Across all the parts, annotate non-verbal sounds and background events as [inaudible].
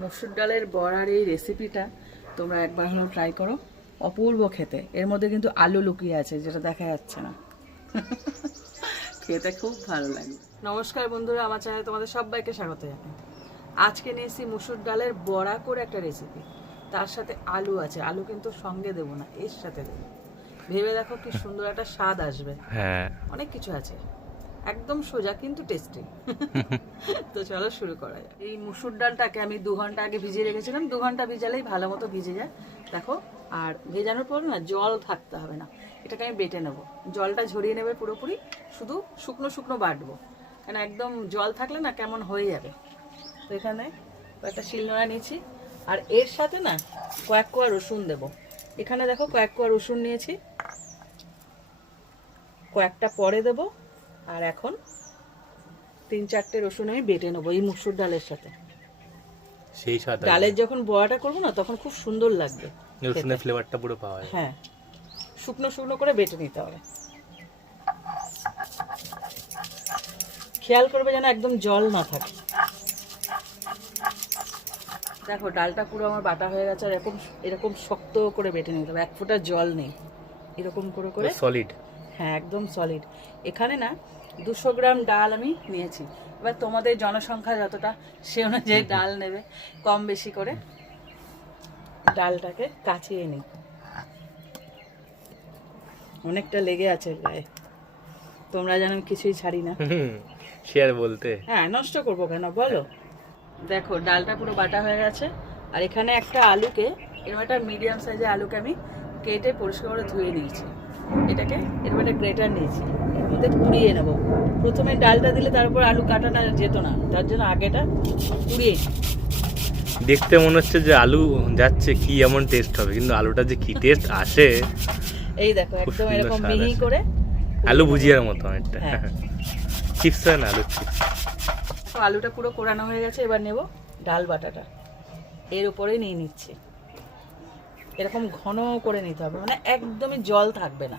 মসুর ডালের বড়ার এই রেসিপিটা তোমরা একবার হলেও ট্রাই করো। অপূর্ব খেতে। এর মধ্যে কিন্তু আলু লুকিয়ে আছে যেটা দেখা যাচ্ছে না। খেতে খুব ভালো লাগে। নমস্কার বন্ধুরা আমার চ্যানেলে তোমাদের সবাইকে স্বাগত জানাই। আজকে নিয়েছি মুসুর ডালের বড়া করে একটা রেসিপি তার সাথে আলু আছে। আলু কিন্তু সঙ্গে দেবো না এর সাথে দেবো। ভেবে দেখো কি সুন্দর একটা স্বাদ আসবে। হ্যাঁ। অনেক কিছু আছে। একদম সোজা কিন্তু টেস্টি [laughs] তো চলো শুরু করা যাক। এই মুসুর ডালটাকে আমি দু ঘণ্টা আগে ভিজিয়ে রেখেছিলাম, দু ঘণ্টা ভিজালেই ভালো মতো ভিজে যায়। দেখো, আর ভেজানোর পর না জল থাকতে হবে না। এটাকে আমি বেটে নেব। জলটা ঝরিয়ে নেবে পুরোপুরি, শুধু শুকনো শুকনো বাটবো। কেন একদম জল থাকলে না কেমন হয়ে যাবে। তো এখানে কয়েকটা শিলনোড়া নিয়েছি, আর এর সাথে না কয়েক কোয়া রসুন দেবো। এখানে দেখো কয়েক কোয়া রসুন নিয়েছি। কয়েকটা পরে দেবো। আর এখন তিন চারটে রসুন আমি বেটে নেব এই মুসুর ডালের সাথে। সেই আসবে। ডালের যখন বড়াটা করব না তখন খুব সুন্দর লাগবে রসুনের ফ্লেভারটা পুরো পাওয়া যায়। হ্যাঁ শুকনো শুকনো করে বেটে নিতে হবে। খেয়াল করবে যেন একদম জল না থাকে। দেখো ডালটা পুরো আমার বাটা হয়ে গেছে আর এরকম এরকম শক্ত করে বেটে নিতে হবে এক ফোঁটা জল নেই। এরকম করে করে সলিড হ্যাঁ একদম সলিড এখানে না দুশো গ্রাম ডাল আমি নিয়েছি। এবার তোমাদের জনসংখ্যা যতটা সে অনুযায়ী ডাল নেবে কম বেশি করে ডালটাকে কাচিয়ে নিই। অনেকটা লেগে আছে গায়ে তোমরা যেন কিছুই ছাড়ি না। আর বলতে। হ্যাঁ নষ্ট করব কেন বলো? দেখো ডালটা পুরো বাটা হয়ে গেছে। আর এখানে একটা আলুকে এরকম একটা মিডিয়াম সাইজের আলুকে আমি কেটে পরিষ্কার করে ধুয়ে নিয়েছি। এটাকে এরকম একটা গ্রেটার নিয়েছি। এর মধ্যে পুড়িয়ে নেব। প্রথমে ডালটা দিলে তারপর আলু কাটানো যেত না। তার জন্য আগেটা নিই। দেখতে মনে হচ্ছে যে আলু যাচ্ছে কি এমন টেস্ট হবে। কিন্তু আলুটা যে কি টেস্ট আসে এই দেখো একদম এরকম মিহি করে আলু ভুজিয়ার মতো হ্যাঁ। [laughs] চিপস হয় না আলু চিপস তো আলুটা পুরো কোরানো হয়ে গেছে এবার নেব ডাল বাটাটা। এর উপরে নিয়ে নিচ্ছি। এরকম ঘন করে নিতে হবে মানে একদমই জল থাকবে না।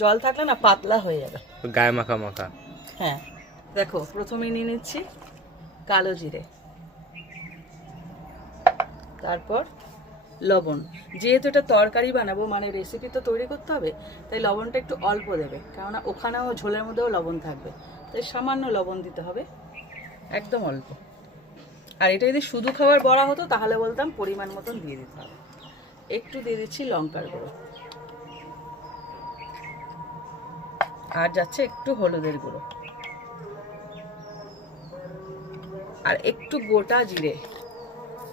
জল থাকলে না পাতলা হয়ে যাবে। গায়ে মাখা মাখা। হ্যাঁ দেখো প্রথমে নিয়ে নিচ্ছি কালো জিরে। তারপর লবণ। যেহেতু এটা তরকারি বানাবো মানে রেসিপি তো তৈরি করতে হবে তাই লবণটা একটু অল্প দেবে কেননা ওখানেও ঝোলের মধ্যেও লবণ থাকবে। তাই সামান্য লবণ দিতে হবে একদম অল্প। আর এটা যদি শুধু খাবার বড়া হতো তাহলে বলতাম পরিমাণ মতন দিয়ে দিতে হবে। একটু দিয়ে দিচ্ছি লঙ্কার গুঁড়ো। আর যাচ্ছে একটু হলুদের গুঁড়ো। আর একটু গোটা জিরে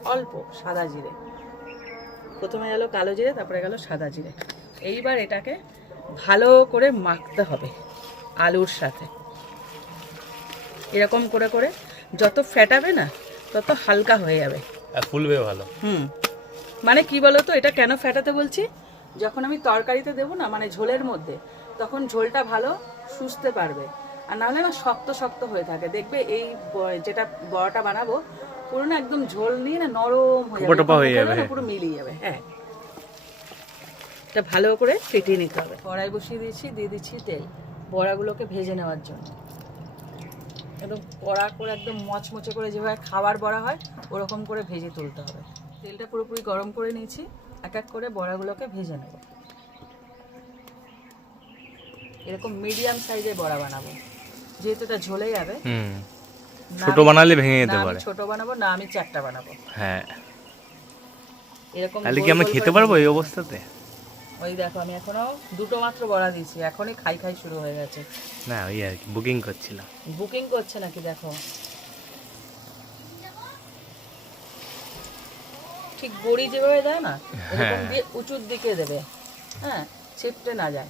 অল্প সাদা জিরে। প্রথমে গেল কালো জিরে তারপরে গেল সাদা জিরে। এইবার এটাকে ভালো করে মাখতে হবে আলুর সাথে। এরকম করে করে যত ফেটাবে না তত হালকা হয়ে যাবে। ফুলবে ভালো। হুম। মানে কি বলতো এটা কেন ফেটাতে বলছি? যখন আমি তরকারিতে দেবো না মানে ঝোলের মধ্যে তখন ঝোলটা ভালো সুস্থতে পারবে। আর নাহলে না শক্ত শক্ত হয়ে থাকে। দেখবে এই যেটা বড়াটা বানাবো পুরো না একদম ঝোল নিয়ে না নরম হয়ে যাবে। টোপা হয়ে পুরো মিলিয়ে যাবে হ্যাঁ। এটা ভালো করে ফেটিয়ে নিতে হবে। কড়াই বসিয়ে দিয়েছি দিয়ে দিচ্ছি তেল। বড়াগুলোকে ভেজে নেওয়ার জন্য। একদম কড়া করে একদম মচমচে করে যেভাবে খাবার বড়া হয় ওরকম করে ভেজে তুলতে হবে। তেলটা পুরোপুরি গরম করে নিয়েছি। এক এক করে বড়াগুলোকে ভেজে নেব। এরকম মিডিয়াম সাইজের বড়া বানাবো। যেহেতু এটা ঝোলে যাবে ছোট বানালে ভেঙে যেতে পারে। ছোট বানাবো না আমি চারটা বানাবো। হ্যাঁ। এরকম তাহলে কি আমরা খেতে পারব এই অবস্থাতে? ওই দেখো আমি এখনও দুটো মাত্র বড়া দিয়েছি এখনই খাই খাই শুরু হয়ে গেছে। না ওই আর কি বুকিং করছিলাম। বুকিং করছে নাকি দেখো। ঠিক বড়ি যেভাবে দেয় না এরকম হ্যাঁ। দিয়ে উঁচুর দিকে দেবে। হ্যাঁ ছিপটে না যায়।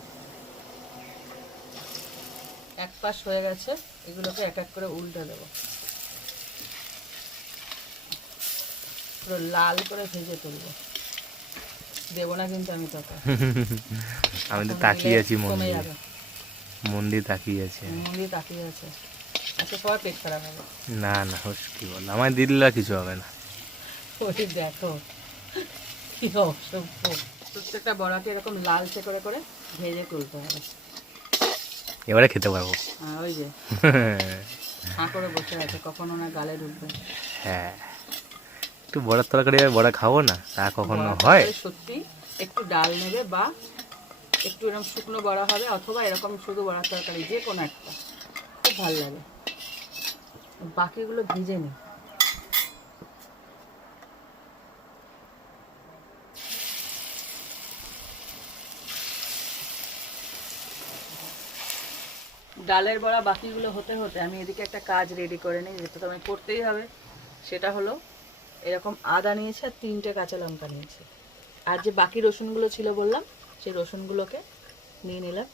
এক পাশ হয়ে গেছে এগুলোকে এক এক করে উল্টে দেবো। পুরো লাল করে ভেজে তুলবো। দেবো না কিন্তু আমি তোকে। [laughs] আমি তো তাকিয়ে আছি মন দিয়ে। মন দিয়ে তাকিয়ে আছি। মন দিয়ে তাকিয়ে আছে। আচ্ছা পর পেট খারাপ হবে। না না হোস কি বল আমার দিলে আর কিছু হবে না। ওই দেখো কি অসভ্য। প্রত্যেকটা বড়াকে এরকম লালচে করে করে ভেজে তুলতে হবে। এবারে খেতে পারব। আর ওই যে। [laughs] হাঁ করে বসে আছে কখনো না গালে ঢুকবে। হ্যাঁ। একটু বড়ার তরকারি বড়া খাব না? তা কখনো হয়? সত্যি একটু ডাল নেবে বা একটু এরকম শুকনো বড়া হবে অথবা এরকম শুধু বড়ার তরকারি যে কোনো একটা। খুব ভালো লাগে। বাকিগুলো ভিজে নি ডালের বড়া বাকিগুলো হতে হতে আমি এদিকে একটা কাজ রেডি করে নিই, যেটা তো আমি করতেই হবে। সেটা হলো, এরকম আদা নিয়েছে আর তিনটে কাঁচা লঙ্কা নিয়েছে। আর যে বাকি রসুনগুলো ছিল বললাম, সেই রসুনগুলোকে নিয়ে নিলাম।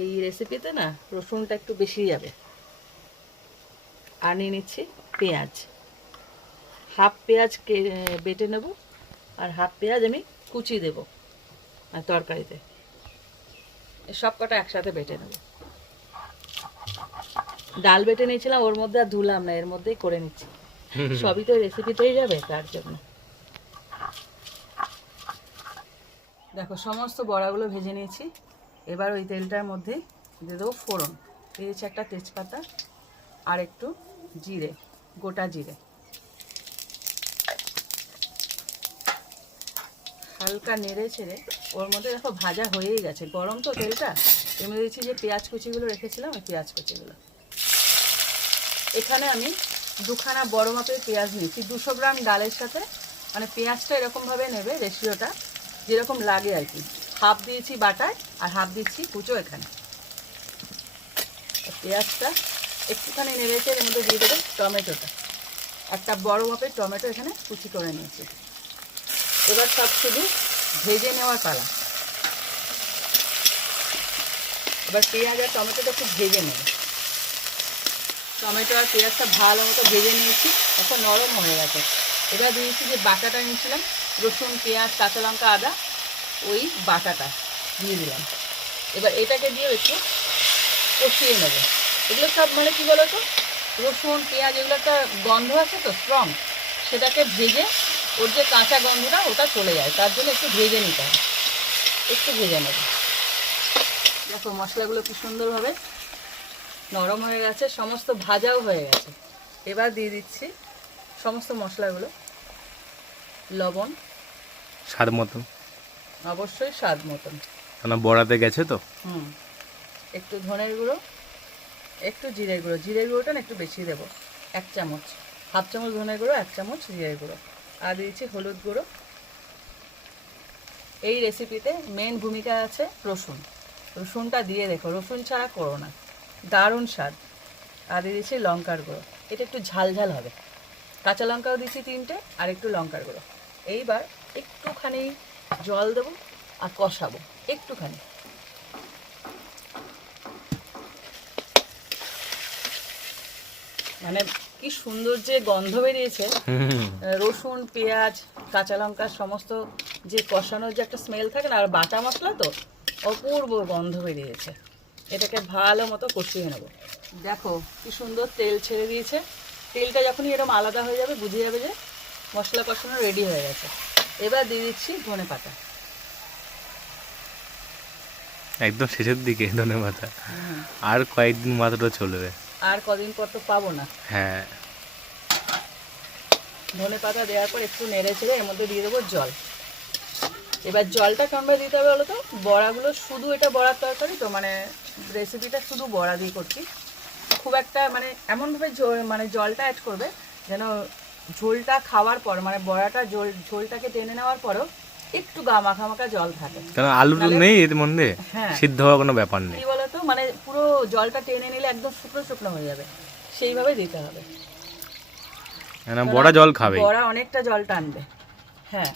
এই রেসিপিতে না, রসুনটা একটু বেশি যাবে। আর নিয়ে নিচ্ছি পেঁয়াজ। হাফ পেঁয়াজ বেটে নেব, আর হাফ পেঁয়াজ আমি কুচি দেব, আর তরকারিতে। সব কটা একসাথে বেটে নেব। ডাল বেটে নিয়েছিলাম ওর মধ্যে আর ধুলাম না এর মধ্যেই করে নিচ্ছি। সবই তো রেসিপিতেই যাবে তার জন্য। দেখো সমস্ত বড়াগুলো ভেজে নিয়েছি। এবার ওই তেলটার মধ্যে দিয়ে দেবো ফোড়ন। দিয়েছি একটা তেজপাতা আর একটু জিরে গোটা জিরে। হালকা নেড়ে ছেড়ে ওর মধ্যে দেখো ভাজা হয়েই গেছে। গরম তো তেলটা। এমনি দিয়েছি যে পেঁয়াজ কুচিগুলো রেখেছিলাম ওই পেঁয়াজ কুচিগুলো। এখানে আমি দুখানা বড় মাপের পেঁয়াজ নিয়েছি। দুশো গ্রাম ডালের সাথে মানে পেঁয়াজটা এরকমভাবে নেবে রেশিওটা, যেরকম লাগে আর কি। হাফ দিয়েছি বাটায় আর হাফ দিচ্ছি কুচো এখানে। পেঁয়াজটা একটুখানি নেড়েছে এর মধ্যে দিয়ে দেবো টমেটোটা। একটা বড় মাপের টমেটো এখানে কুচি করে নিয়েছি। এবার সব শুধু ভেজে নেওয়ার পালা। এবার পেঁয়াজ আর টমেটোটা একটু ভেজে নেবে। টমেটো আর পেঁয়াজটা ভালো মতো ভেজে নিয়েছি, এখন নরম হয়ে গেছে। এবার দিয়েছি যে বাটাটা নিয়েছিলাম, রসুন, পেঁয়াজ, কাঁচা লঙ্কা, আদা, ওই বাটাটা দিয়ে দিলাম। এবার এটাকে দিয়ে একটু কষিয়ে নেব। এগুলো সব মানে কী বলো তো রসুন, পেঁয়াজ, এগুলো একটা গন্ধ আছে তো স্ট্রং সেটাকে ভেজে ওর যে কাঁচা গন্ধটা, ওটা চলে যায়। তার জন্য একটু ভেজে নিতে হবে। একটু ভেজে নেবে। দেখো মশলাগুলো কি সুন্দরভাবে নরম হয়ে গেছে সমস্ত ভাজাও হয়ে গেছে। এবার দিয়ে দিচ্ছি সমস্ত মশলাগুলো। লবণ। স্বাদ মতন? অবশ্যই স্বাদ মতন। কেন বড়াতে গেছে তো। হুম। একটু ধনের গুঁড়ো একটু জিরে গুঁড়ো। জিরে গুঁড়োটা না একটু বেশি দেবো এক চামচ। হাফ চামচ ধনের গুঁড়ো এক চামচ জিরে গুঁড়ো। আর দিয়েছি হলুদ গুঁড়ো। এই রেসিপিতে মেন ভূমিকা আছে রসুন। রসুনটা দিয়ে দেখো রসুন ছাড়া করো না। দারুণ স্বাদ। আর দিয়ে দিয়েছি লঙ্কার গুঁড়ো। এটা একটু ঝাল ঝাল হবে। কাঁচা লঙ্কাও দিয়েছি তিনটে আর একটু লঙ্কার গুঁড়ো। এইবার একটুখানি জল দেবো আর কষাবো একটুখানি। মানে কি সুন্দর যে গন্ধ বেরিয়েছে। রসুন পেঁয়াজ কাঁচা লঙ্কার সমস্ত যে কষানোর যে একটা স্মেল থাকে না আর বাটা মশলা তো অপূর্ব গন্ধ বেরিয়েছে। এটাকে ভালো মতো কষিয়ে নেব। দেখো কি সুন্দর তেল ছেড়ে দিয়েছে। তেলটা যখনই এরকম আলাদা হয়ে যাবে বুঝে যাবে যে মশলা কষানো রেডি হয়ে গেছে। এবার দিয়ে দিচ্ছি ধনে পাতা। একদম শেষের দিকে ধনে পাতা। আর কয়েকদিন মাত্র চলবে। আর কদিন পর তো পাবো না। হ্যাঁ। ধনে পাতা দেওয়ার পর একটু নেড়ে ছেড়ে এর মধ্যে দিয়ে দেবো জল। এবার জলটা কেমনভাবে দিতে হবে বলো তো বড়াগুলো শুধু এটা বড়ার তরকারি তো মানে রেসিপিটা শুধু বড়া দিয়ে করছি। খুব একটা মানে এমনভাবে মানে জলটা অ্যাড করবে যেন ঝোলটা খাওয়ার পর মানে বড়াটা ঝোল ঝোলটাকে টেনে নেওয়ার পরও একটু গা মাখা মাখা জল থাকে। কেন আলু তো নেই এর মধ্যে? হ্যাঁ। সিদ্ধ হওয়ার কোনো ব্যাপার নেই। কি বলতো? মানে পুরো জলটা টেনে নিলে একদম শুকনো শুকনো হয়ে যাবে। সেইভাবে দিতে হবে। বড়া জল খাবে বড়া অনেকটা জল টানবে। হ্যাঁ।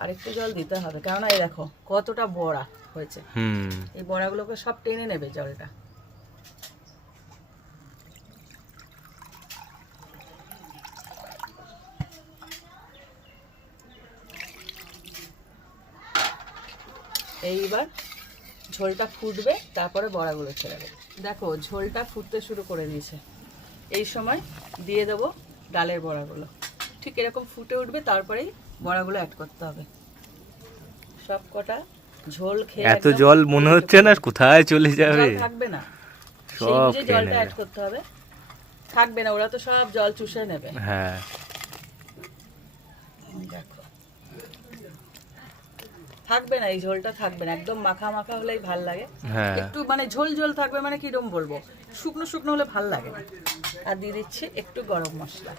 আর একটু জল দিতে হবে। কেননা এই দেখো কতটা বড়া। হয়েছে। এই বড়াগুলোকে সব টেনে নেবে জলটা। এইবার ঝোলটা ফুটবে তারপরে বড়াগুলো ছেড়ে দেবে। দেখো ঝোলটা ফুটতে শুরু করে দিয়েছে। এই সময় দিয়ে দেবো ডালের বড়াগুলো। ঠিক এরকম ফুটে উঠবে তারপরেই বড়াগুলো অ্যাড করতে হবে। সব কটা ঝোল খেয়ে এত জল মনে হচ্ছে না কোথায় চলে যাবে? থাকবে না। সব জলটা অ্যাড করতে হবে। থাকবে না ওরা তো সব জল চুষে নেবে। হ্যাঁ। থাকবে না এই ঝোলটা থাকবে না। একদম মাখা মাখা হলেই ভালো লাগে। হ্যাঁ। একটু মানে ঝোল ঝোল থাকবে মানে কিরম বলব? শুকনো শুকনো হলে ভালো লাগে। আর দিয়ে দিচ্ছি একটু গরম মশলা।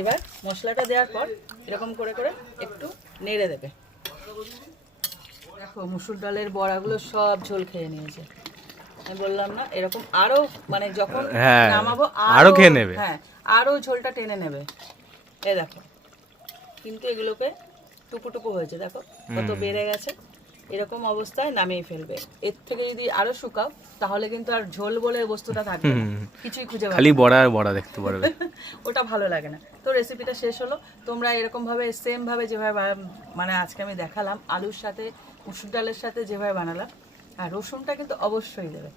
এবার মশলাটা দেওয়ার পর এরকম করে করে একটু নেড়ে দেবে। দেখো মুসুর ডালের বড়াগুলো সব ঝোল খেয়ে নিয়েছে। আমি বললাম না এরকম আরও মানে যখন হ্যাঁ, নামাবো আরও খেয়ে নেবে। হ্যাঁ আরও ঝোলটা টেনে নেবে। এ দেখো কিন্তু এগুলোকে টুকু টুকু হয়েছে দেখো কত বেড়ে গেছে। এরকম অবস্থায় নামিয়ে ফেলবে। এর থেকে যদি আরও শুকাও তাহলে কিন্তু আর ঝোল বলে বস্তুটা থাকবে কিছুই খুঁজে খালি বড়া আর বড়া দেখতে পারবে। [laughs] ওটা ভালো লাগে না। তো রেসিপিটা শেষ হলো। তোমরা এরকম ভাবে সেম ভাবে যেভাবে মানে আজকে আমি দেখালাম আলুর সাথে মুসুর ডালের সাথে যেভাবে বানালাম আর রসুনটা কিন্তু অবশ্যই দেবে।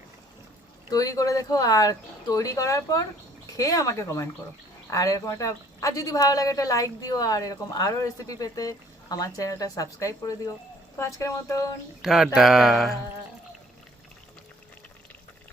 তৈরি করে দেখো আর তৈরি করার পর খেয়ে আমাকে কমেন্ট করো। আর এরকম একটা আর যদি ভালো লাগে একটা লাইক দিও আর এরকম আরও রেসিপি পেতে আমার চ্যানেলটা সাবস্ক্রাইব করে দিও। তো আজকের মতন টাটা।